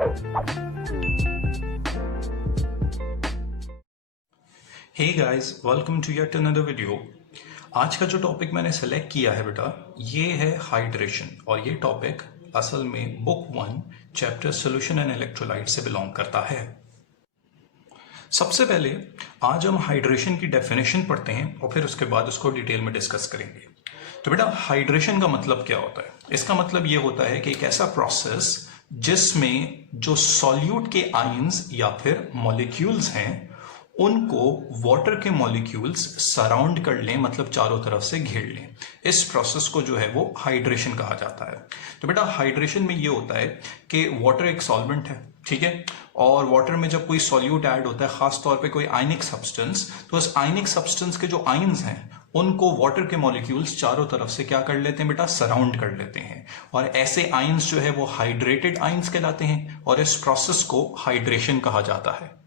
Hey guys, welcome to yet another video. आज का जो टॉपिक मैंने सेलेक्ट किया है बेटा, ये है हाइड्रेशन। और ये टॉपिक असल में book 1 chapter solution and electrolyte से बिलोंग करता है। सबसे पहले आज हम हाइड्रेशन की डेफिनेशन पढ़ते हैं और फिर उसके बाद उसको डिटेल में डिस्कस करेंगे। तो बेटा, हाइड्रेशन का मतलब क्या होता है? इसका मतलब ये होता है कि एक ऐसा प्रोसेस जिसमें जो सॉल्यूट के आयंस या फिर मॉलिक्यूल्स हैं उनको वाटर के मॉलिक्यूल्स सराउंड कर लें, मतलब चारों तरफ से घेर लें। इस प्रोसेस को जो है वो हाइड्रेशन कहा जाता है। तो बेटा, हाइड्रेशन में ये होता है कि वाटर एक सॉल्वेंट है, ठीक है, और वाटर में जब कोई सॉल्यूट ऐड होता है, खास तौर पे कोई आयनिक सब्सटेंस, तो उस आयनिक सब्सटेंस के जो आयंस हैं उनको वाटर के मॉलिक्यूल्स चारों तरफ से क्या कर लेते हैं बेटा? सराउंड कर लेते हैं। और ऐसे आयंस जो है वो हाइड्रेटेड आयंस कहलाते हैं और इस प्रोसेस को हाइड्रेशन कहा जाता है।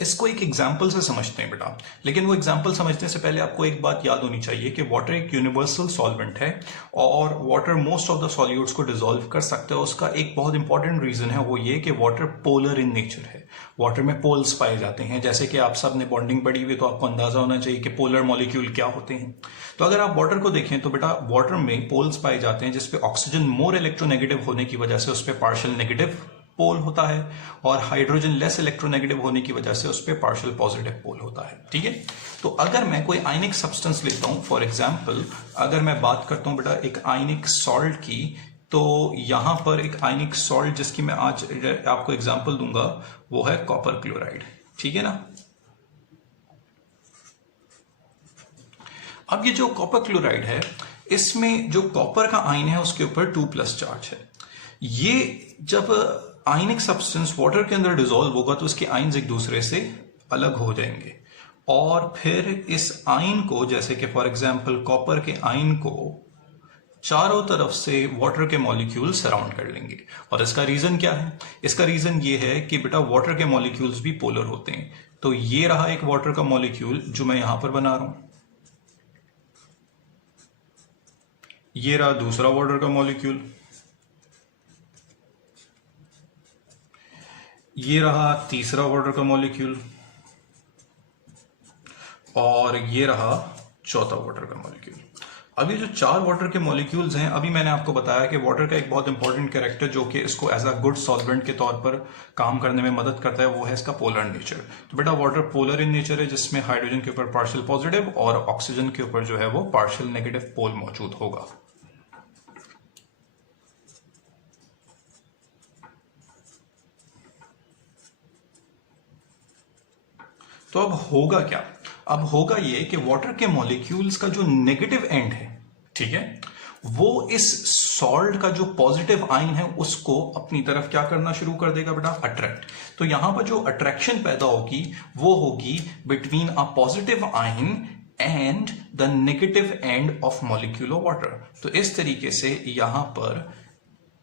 इसको एक एग्जाम्पल से समझते हैं बेटा, लेकिन वो एग्जाम्पल समझने से पहले आपको एक बात याद होनी चाहिए कि वाटर एक यूनिवर्सल सॉल्वेंट है और water most of the solutes को डिसॉल्व कर सकता है। उसका एक बहुत इंपॉर्टेंट रीजन है, वो ये कि वाटर पोलर इन नेचर है। वाटर में पोल्स पाए जाते हैं। जैसे कि आप सब ने बॉन्डिंग पढ़ी हुई, तो आपको अंदाजा होना चाहिए कि पोलर मॉलिक्यूल क्या होते हैं। तो अगर आप वाटर को देखें तो बेटा, वाटर में पोल्स पाए जाते हैं जिसपे ऑक्सीजन मोर इलेक्ट्रोनेगेटिव होने की वजह से उस पर पार्शियल नेगेटिव पोल होता है और हाइड्रोजन लेस इलेक्ट्रोनेगेटिव होने की वजह से उस पर पार्शियल पॉजिटिव पोल होता है, ठीक है। तो अगर मैं कोई आयनिक सब्सटेंस लेता हूं, फॉर एग्जांपल अगर मैं बात करता हूं बेटा एक आयनिक सॉल्ट की, तो यहां पर एक आयनिक सॉल्ट जिसकी मैं आज आपको एग्जांपल दूंगा वो है कॉपर क्लोराइड, ठीक है ना। अब ये जो कॉपर क्लोराइड है, इसमें जो कॉपर का आयन है उसके ऊपर 2+ चार्ज है। ये जब आयनिक सब्सटेंस वाटर के अंदर डिसॉल्व होगा तो उसके आयन्स एक दूसरे से अलग हो जाएंगे और फिर इस आयन को, जैसे कि फॉर एग्जांपल कॉपर के आयन को चारों तरफ से वाटर के मॉलिक्यूल सराउंड कर लेंगे। और इसका रीजन क्या है? इसका रीजन ये है कि बेटा वाटर के मॉलिक्यूल्स भी पोलर होते हैं। तो ये रहा एक वाटर का मॉलिक्यूल जो मैं यहां पर बना रहा हूं, ये रहा दूसरा वाटर का मॉलिक्यूल, ये रहा तीसरा वाटर का मॉलिक्यूल और ये रहा चौथा वाटर का मॉलिक्यूल। अभी जो 4 वाटर के मॉलिक्यूल्स हैं, अभी मैंने आपको बताया कि वाटर का एक बहुत इंपॉर्टेंट कैरेक्टर जो कि इसको एज अ गुड सॉल्वेंट के तौर पर काम करने में मदद करता है वो है इसका पोलर नेचर। तो बेटा वाटर पोलर इन नेचर है, जिसमें हाइड्रोजन के ऊपर पार्शियल पॉजिटिव और ऑक्सीजन के ऊपर जो है वो पार्शियल नेगेटिव पोल मौजूद होगा। तो अब होगा क्या? अब होगा ये कि वाटर के मॉलिक्यूल्स का जो नेगेटिव एंड है, ठीक है, वो इस सॉल्ट का जो पॉजिटिव आयन है उसको अपनी तरफ क्या करना शुरू कर देगा बेटा? अट्रैक्ट। तो यहां पर जो अट्रैक्शन पैदा होगी वो होगी between a positive ion and the negative end of molecule of water. तो इस तरीके से यहां पर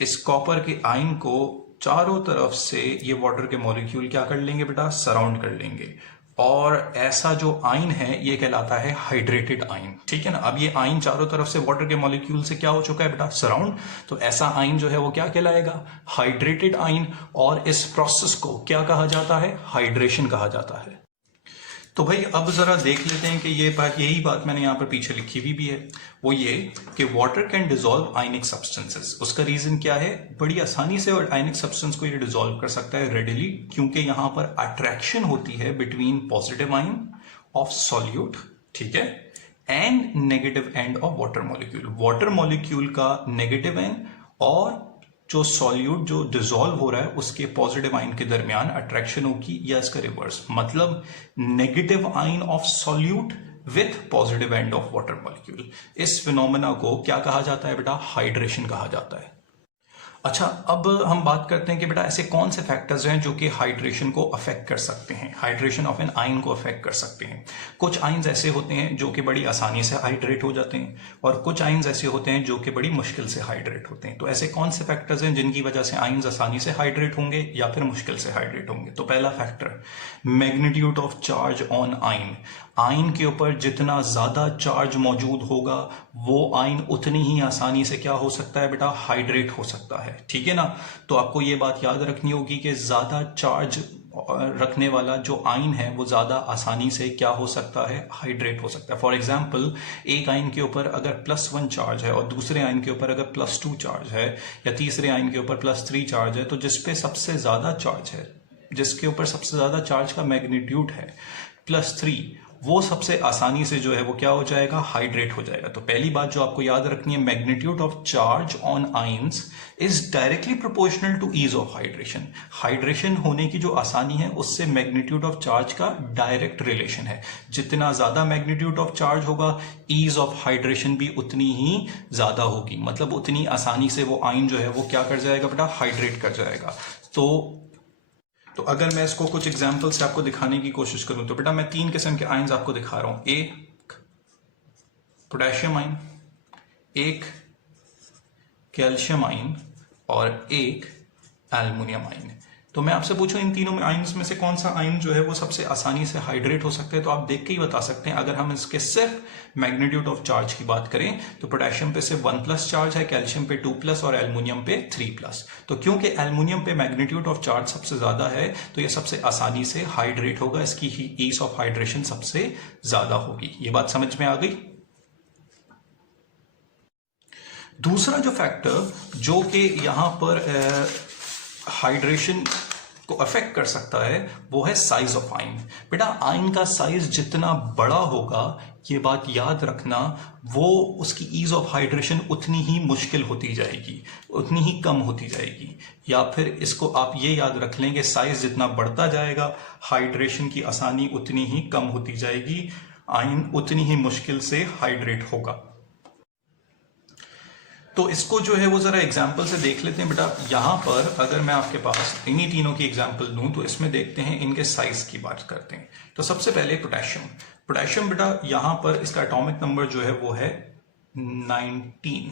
इस कॉपर के आयन को चारों तरफ से ये वाटर के मॉलिक्यूल क्या कर लेंगे बेटा? सराउंड कर लेंगे। और ऐसा जो आयन है ये कहलाता है हाइड्रेटेड आयन, ठीक है ना। अब ये आयन चारों तरफ से वाटर के मॉलिक्यूल से क्या हो चुका है बेटा? सराउंड। तो ऐसा आयन जो है वो क्या कहलाएगा? Hydrated ion. और इस प्रोसेस को क्या कहा जाता है? हाइड्रेशन कहा जाता है। तो भाई अब जरा देख लेते हैं कि यही बात मैंने यहां पर पीछे लिखी हुई भी है, वो ये कि water can dissolve ionic substances. उसका रीजन क्या है? बड़ी आसानी से और आयनिक सब्सटेंस को ये डिसॉल्व कर सकता है रेडिली, क्योंकि यहां पर अट्रैक्शन होती है between positive ion of solute, ठीक है, and negative end of water molecule. Water molecule का नेगेटिव एंड और जो सॉल्यूट जो डिसॉल्व हो रहा है उसके पॉजिटिव आयन के दरमियान अट्रैक्शन होगी, या इसका रिवर्स, मतलब negative ion of solute with positive end of water molecule. इस फिनोमेना को क्या कहा जाता है बेटा? हाइड्रेशन कहा जाता है। अच्छा, अब हम बात करते हैं कि बेटा ऐसे कौन से फैक्टर्स हैं जो कि हाइड्रेशन को अफेक्ट कर सकते हैं, हाइड्रेशन ऑफ एन आयन को अफेक्ट कर सकते हैं। कुछ आयन्स ऐसे होते हैं जो कि बड़ी आसानी से हाइड्रेट हो जाते हैं और कुछ आयन्स ऐसे होते हैं जो कि बड़ी मुश्किल से हाइड्रेट होते हैं। तो ऐसे कौन से फैक्टर्स हैं जिनकी वजह से आयन्स आसानी से हाइड्रेट होंगे या फिर मुश्किल से हाइड्रेट होंगे? तो पहला factor, magnitude of charge on ion. Ion के ऊपर जितना ज्यादा चार्ज मौजूद होगा वो आयन उतनी ही आसानी से क्या हो सकता है बेटा, हाइड्रेट हो सकता है। ठीक है ना। तो आपको ये बात याद रखनी होगी कि ज्यादा चार्ज रखने वाला जो आयन है वो ज्यादा आसानी से क्या हो सकता है, हाइड्रेट हो सकता है। फॉर एग्जाम्पल, एक आयन के ऊपर अगर +1 चार्ज है और दूसरे आयन के ऊपर अगर +2 चार्ज है या तीसरे आयन के ऊपर +3 चार्ज है, तो जिसपे सबसे ज्यादा चार्ज है, जिसके ऊपर सबसे ज्यादा चार्ज का मैग्नीट्यूड है +3, वो सबसे आसानी से जो है वो क्या हो जाएगा, हाइड्रेट हो जाएगा। तो पहली बात जो आपको याद रखनी है, magnitude of charge on ions is directly proportional to ease of hydration. Hydration होने की जो आसानी है उससे मैग्नीट्यूड ऑफ चार्ज का डायरेक्ट रिलेशन है। जितना ज्यादा मैग्नीट्यूड ऑफ चार्ज होगा, ईज ऑफ हाइड्रेशन भी उतनी ही ज्यादा होगी, मतलब उतनी आसानी से वो आयन जो है वो क्या कर जाएगा बेटा, हाइड्रेट कर जाएगा। तो अगर मैं इसको कुछ एग्जांपल से आपको दिखाने की कोशिश करूं तो बेटा मैं 3 किस्म के आयन्स आपको दिखा रहा हूं। एक पोटेशियम आयन, एक कैल्शियम आयन और एक एल्युमिनियम आयन। तो मैं आपसे पूछूं इन तीनों में आयन्स में से कौन सा आयन जो है वो सबसे आसानी से हाइड्रेट हो सकते हैं, तो आप देख के ही बता सकते हैं। अगर हम इसके सिर्फ मैग्नीट्यूड ऑफ चार्ज की बात करें तो पोटेशियम पे सिर्फ 1+ चार्ज है, कैल्शियम पे 2+ और एल्युमिनियम पे 3+। तो क्योंकि एल्युमिनियम पे मैग्नीट्यूड ऑफ चार्ज सबसे ज्यादा है तो ये सबसे आसानी से हाइड्रेट होगा, इसकी ही ईज ऑफ हाइड्रेशन सबसे ज्यादा होगी। ये बात समझ में आ गई। दूसरा जो फैक्टर जो कि यहां पर हाइड्रेशन को अफेक्ट कर सकता है वो है साइज ऑफ आयन। बेटा आयन का साइज जितना बड़ा होगा, ये बात याद रखना, वो उसकी ईज ऑफ हाइड्रेशन उतनी ही मुश्किल होती जाएगी, उतनी ही कम होती जाएगी। या फिर इसको आप ये याद रख लें कि साइज जितना बढ़ता जाएगा, हाइड्रेशन की आसानी उतनी ही कम होती जाएगी, आयन उतनी ही मुश्किल से हाइड्रेट होगा। तो इसको जो है वो जरा एग्जाम्पल से देख लेते हैं। बेटा यहां पर अगर मैं आपके पास इन्हीं तीनों की एग्जाम्पल दूं तो इसमें देखते हैं, इनके साइज की बात करते हैं। तो सबसे पहले पोटेशियम बेटा यहां पर इसका एटॉमिक नंबर जो है वो है 19।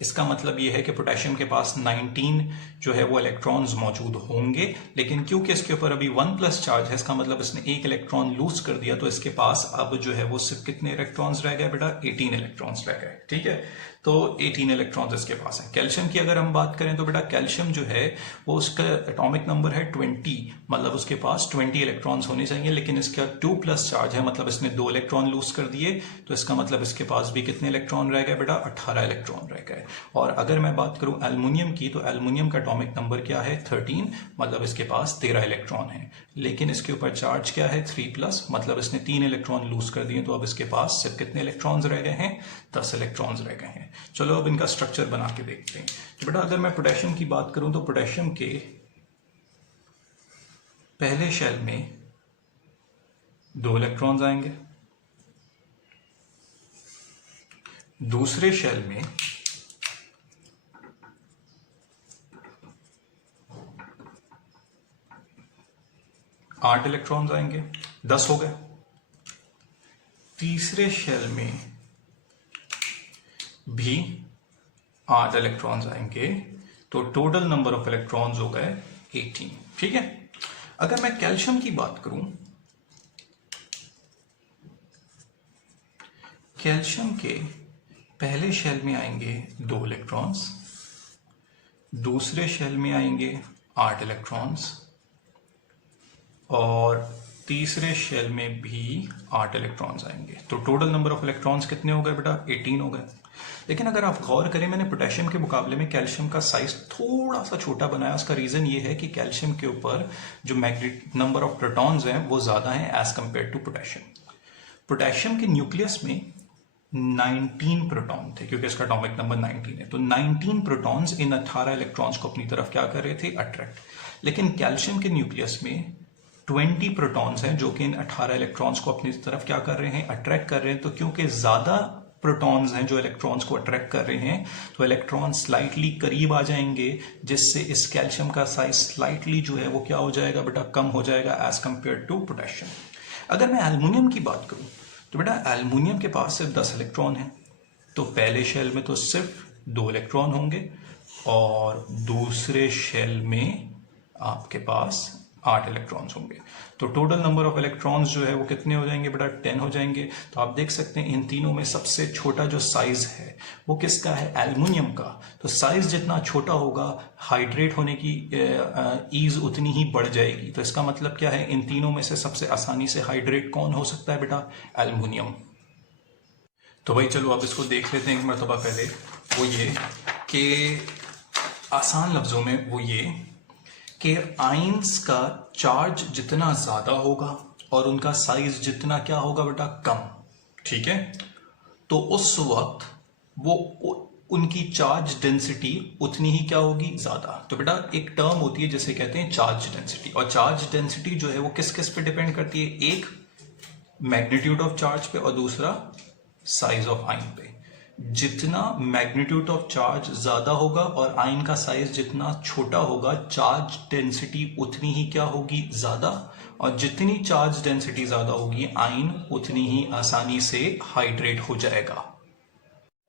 इसका मतलब ये है कि पोटेशियम के पास 19 जो है वो इलेक्ट्रॉन्स मौजूद होंगे, लेकिन क्योंकि इसके ऊपर अभी 1+ चार्ज है, इसका मतलब इसने एक इलेक्ट्रॉन लूज कर दिया, तो इसके पास अब जो है वो सिर्फ कितने इलेक्ट्रॉन्स रह गए बेटा, 18 इलेक्ट्रॉन्स रह गए। ठीक है, तो 18 इलेक्ट्रॉन्स इसके पास है। कैल्शियम की अगर हम बात करें तो बेटा कैल्शियम जो है वो उसका एटॉमिक नंबर है 20, मतलब उसके पास 20 इलेक्ट्रॉन्स होने चाहिए, लेकिन इसका 2+ चार्ज है, मतलब इसने 2 इलेक्ट्रॉन लूज कर दिए, तो इसका मतलब इसके पास भी कितने इलेक्ट्रॉन रह गए बेटा, 18 इलेक्ट्रॉन रह गए। और अगर मैं बात करूं एल्युमिनियम की तो एल्युमिनियम का एटॉमिक नंबर क्या है, 13, मतलब इसके पास 13 इलेक्ट्रॉन है, लेकिन इसके ऊपर चार्ज क्या है, 3+, मतलब इसने 3 इलेक्ट्रॉन लूज कर दिए, तो अब इसके पास सिर्फ कितने इलेक्ट्रॉन्स रह गए हैं, 10 इलेक्ट्रॉन्स रह गए हैं। चलो अब इनका स्ट्रक्चर बना के देखते हैं। तो बेटा अगर मैं पोटेशियम की बात करूं तो पोटेशियम के पहले शेल में 2 इलेक्ट्रॉन्स आएंगे, दूसरे शेल में 8 इलेक्ट्रॉन्स आएंगे, 10 हो गए। तीसरे शेल में भी 8 इलेक्ट्रॉन्स आएंगे, तो टोटल नंबर ऑफ इलेक्ट्रॉन्स हो गए 18। ठीक है, अगर मैं कैल्शियम की बात करूं, कैल्शियम के पहले शेल में आएंगे 2 इलेक्ट्रॉन्स, दूसरे शेल में आएंगे 8 इलेक्ट्रॉन्स और तीसरे शेल में भी 8 इलेक्ट्रॉन्स आएंगे, तो टोटल नंबर ऑफ इलेक्ट्रॉन्स कितने हो गए बेटा, 18 हो गए। लेकिन अगर आप गौर करें, मैंने पोटेशियम के मुकाबले में कैल्शियम का साइज थोड़ा सा छोटा बनाया। उसका रीजन ये है कि कैल्शियम के ऊपर जो नंबर ऑफ प्रोटॉन्स हैं वो ज्यादा हैं as compare to potassium. Potassium के न्यूक्लियस में 19 प्रोटॉन थे, क्योंकि इसका एटॉमिक नंबर 19 है, तो 19 प्रोटॉन्स इन 18 इलेक्ट्रॉन्स को अपनी तरफ क्या कर रहे थे, अट्रैक्ट। लेकिन कैल्शियम के न्यूक्लियस में 20 प्रोटॉन्स हैं जो कि इन 18 इलेक्ट्रॉन्स को अपनी तरफ क्या कर रहे हैं, अट्रैक्ट कर रहे हैं। तो क्योंकि ज्यादा प्रोटॉन्स हैं जो इलेक्ट्रॉन्स को अट्रैक्ट कर रहे हैं, तो इलेक्ट्रॉन स्लाइटली करीब आ जाएंगे, जिससे इस कैल्शियम का साइज स्लाइटली जो है वो क्या हो जाएगा बेटा, कम हो जाएगा एज कंपेयर टू पोटेशियम। अगर मैं एल्युमिनियम की बात करूं तो बेटा एल्युमिनियम के पास सिर्फ 10 इलेक्ट्रॉन है, तो पहले शेल में तो सिर्फ 2 इलेक्ट्रॉन होंगे और दूसरे शेल में आपके पास 8 इलेक्ट्रॉन्स होंगे। तो टोटल नंबर ऑफ इलेक्ट्रॉन्स जो है वो कितने हो जाएंगे बेटा, 10 हो जाएंगे। तो आप देख सकते हैं इन तीनों में सबसे छोटा जो साइज है वो किसका है, एल्युमिनियम का। तो साइज जितना छोटा होगा हाइड्रेट होने की ईज उतनी ही बढ़ जाएगी। तो इसका मतलब क्या है, इन तीनों में से सबसे आसानी से हाइड्रेट कौन हो सकता है बेटा, एल्युमिनियम। तो भाई चलो अब इसको देख लेते हैं एक मरतबा पहले। वो ये कि आसान लफ्जों में वो ये कि आयंस का चार्ज जितना ज्यादा होगा और उनका साइज जितना क्या होगा बेटा, कम, ठीक है। तो उस वक्त वो उनकी चार्ज डेंसिटी उतनी ही क्या होगी, ज्यादा। तो बेटा एक टर्म होती है जिसे कहते हैं चार्ज डेंसिटी, और चार्ज डेंसिटी जो है वो किस किस पे डिपेंड करती है, एक मैग्नीट्यूड ऑफ चार्ज पे और दूसरा साइज ऑफ आयन पे। जितना मैग्नीट्यूड ऑफ चार्ज ज्यादा होगा और आयन का साइज जितना छोटा होगा, चार्ज डेंसिटी उतनी ही क्या होगी, ज्यादा। और जितनी चार्ज डेंसिटी ज्यादा होगी आयन उतनी ही आसानी से हाइड्रेट हो जाएगा।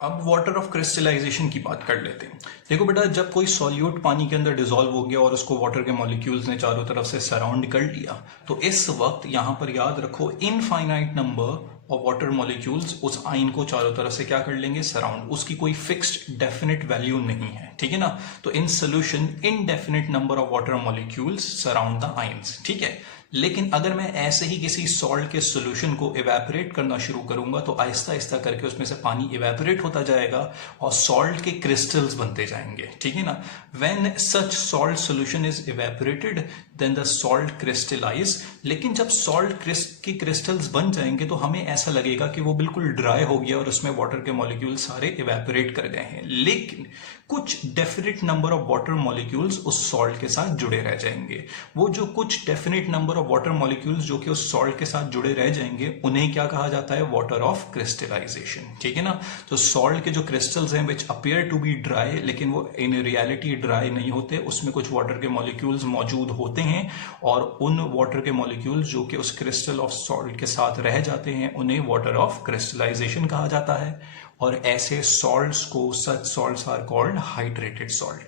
अब वाटर ऑफ क्रिस्टलाइजेशन की बात कर लेते हैं। देखो बेटा, जब कोई सॉल्यूट पानी के अंदर डिसॉल्व हो गया और उसको वाटर के मॉलिक्यूल्स ने चारों तरफ से सराउंड कर लिया, तो इस वक्त यहां पर याद रखो इनफाइनाइट नंबर और वाटर मॉलिक्यूल्स उस आयन को चारों तरफ से क्या कर लेंगे, सराउंड। उसकी कोई फिक्स्ड डेफिनेट वैल्यू नहीं है, ठीक है ना। तो in solution indefinite number of water molecules surround the ions, ठीक है। लेकिन अगर मैं ऐसे ही किसी सॉल्ट के सॉल्यूशन को इवेपोरेट करना शुरू करूंगा तो आहिस्ता आहिस्ता करके उसमें से पानी इवेपोरेट होता जाएगा और सॉल्ट के क्रिस्टल्स बनते जाएंगे, ठीक है ना। When such salt solution is evaporated then the salt crystallize. लेकिन जब सॉल्ट के क्रिस्टल्स बन जाएंगे तो हमें ऐसा लगेगा कि वो बिल्कुल ड्राई हो गया और उसमें वाटर के मॉलिक्यूल सारे इवेपोरेट कर गए हैं। लेकिन कुछ definite number of water molecules उस सॉल्ट के साथ जुड़े रह जाएंगे। वो जो कुछ definite number of water molecules जो कि उस सॉल्ट के साथ जुड़े रह जाएंगे उन्हें क्या कहा जाता है, वाटर ऑफ क्रिस्टलाइजेशन, ठीक है ना। तो सॉल्ट के जो क्रिस्टल्स हैं विच अपीयर टू बी ड्राई, लेकिन वो इन रियलिटी ड्राई नहीं होते, उसमें कुछ वाटर के मॉलिक्यूल्स मौजूद होते हैं और उन वाटर के मॉलिक्यूल्स जो कि उस क्रिस्टल ऑफ सॉल्ट के साथ रह जाते हैं उन्हें वाटर ऑफ क्रिस्टलाइजेशन कहा जाता है। और ऐसे सॉल्ट्स को, such salts are called hydrated salt.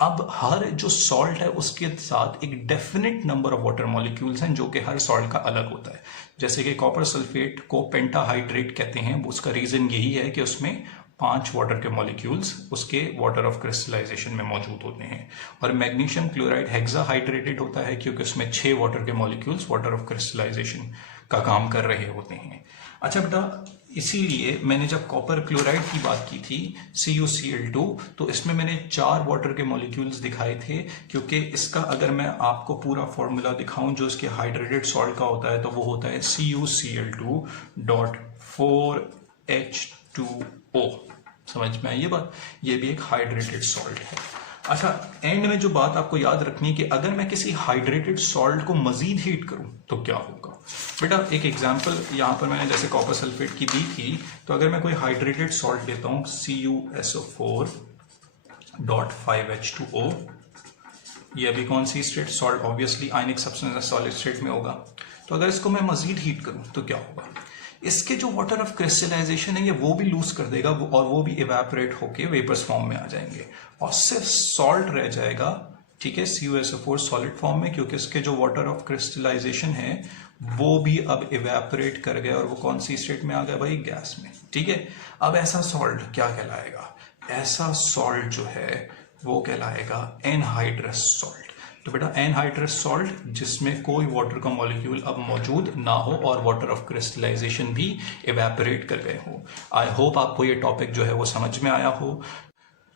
अब हर जो सॉल्ट है उसके साथ एक definite number of water molecules हैं जो कि हर सॉल्ट का अलग होता है। जैसे कि कॉपर सल्फेट को पेंटाहाइड्रेट कहते हैं, उसका रीजन यही है कि उसमें 5 वाटर के मॉलिक्यूल्स उसके वाटर ऑफ क्रिस्टलाइजेशन में मौजूद होते हैं। और मैग्नीशियम क्लोराइड हेक्साहाइड्रेटेड होता है क्योंकि उसमें 6 वाटर के मॉलिक्यूल्स वाटर ऑफ क्रिस्टलाइजेशन का काम कर रहे होते हैं। अच्छा बेटा, इसीलिए मैंने जब कॉपर क्लोराइड की बात की थी CuCl2, तो इसमें मैंने 4 वाटर के मॉलिक्यूल्स दिखाए थे, क्योंकि इसका अगर मैं आपको पूरा फॉर्मूला दिखाऊं जो इसके हाइड्रेटेड सॉल्ट का होता है तो वो होता है CuCl2.4H2O। समझ में आई ये बात, ये भी एक हाइड्रेटेड सॉल्ट है। अच्छा, एंड में जो बात आपको याद रखनी है कि अगर मैं किसी हाइड्रेटेड सॉल्ट को मजीद हीट करूं तो क्या होगा। बेटा एक एग्जांपल यहां पर मैंने जैसे कॉपर सल्फेट की दी थी, तो अगर मैं कोई हाइड्रेटेड सॉल्ट लेता हूं CuSO4.5H2O, ये अभी कौन सी स्टेट, सॉल्ट, ऑब्वियसली आयनिक सब्सटेंस सॉलिड स्टेट में होगा। तो अगर इसको मैं मजीद हीट करूं तो क्या होगा, इसके जो वाटर ऑफ क्रिस्टलाइजेशन है ये वो भी लूज कर देगा और वो भी इवेपोरेट होके वेपर्स फॉर्म में आ जाएंगे और सिर्फ सॉल्ट रह जाएगा, ठीक है, CuSO4 सॉलिड फॉर्म में, क्योंकि इसके जो वाटर ऑफ क्रिस्टलाइजेशन है वो भी अब इवेपोरेट कर गया और वो कौन सी स्टेट में आ गया भाई, गैस में, ठीक है। अब ऐसा सॉल्ट क्या कहलाएगा, ऐसा सॉल्ट जो है वो कहलाएगा एनहाइड्रस सॉल्ट। तो बेटा एनहाइड्रस सॉल्ट जिसमें कोई वाटर का मॉलिक्यूल अब मौजूद ना हो और वाटर ऑफ क्रिस्टलाइजेशन भी इवेपोरेट कर गए हो। आई होप आपको ये टॉपिक जो है वो समझ में आया हो।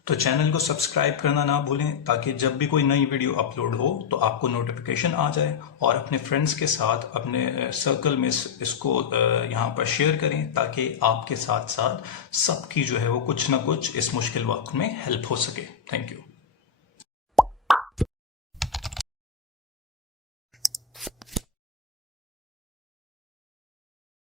तो चैनल को सब्सक्राइब करना ना भूलें ताकि जब भी कोई नई वीडियो अपलोड हो तो आपको नोटिफिकेशन आ जाए, और अपने फ्रेंड्स के साथ अपने सर्कल में इसको यहाँ पर शेयर करें ताकि आपके साथ साथ सबकी जो है वो कुछ ना कुछ इस मुश्किल वक्त में हेल्प हो सके। Thank you.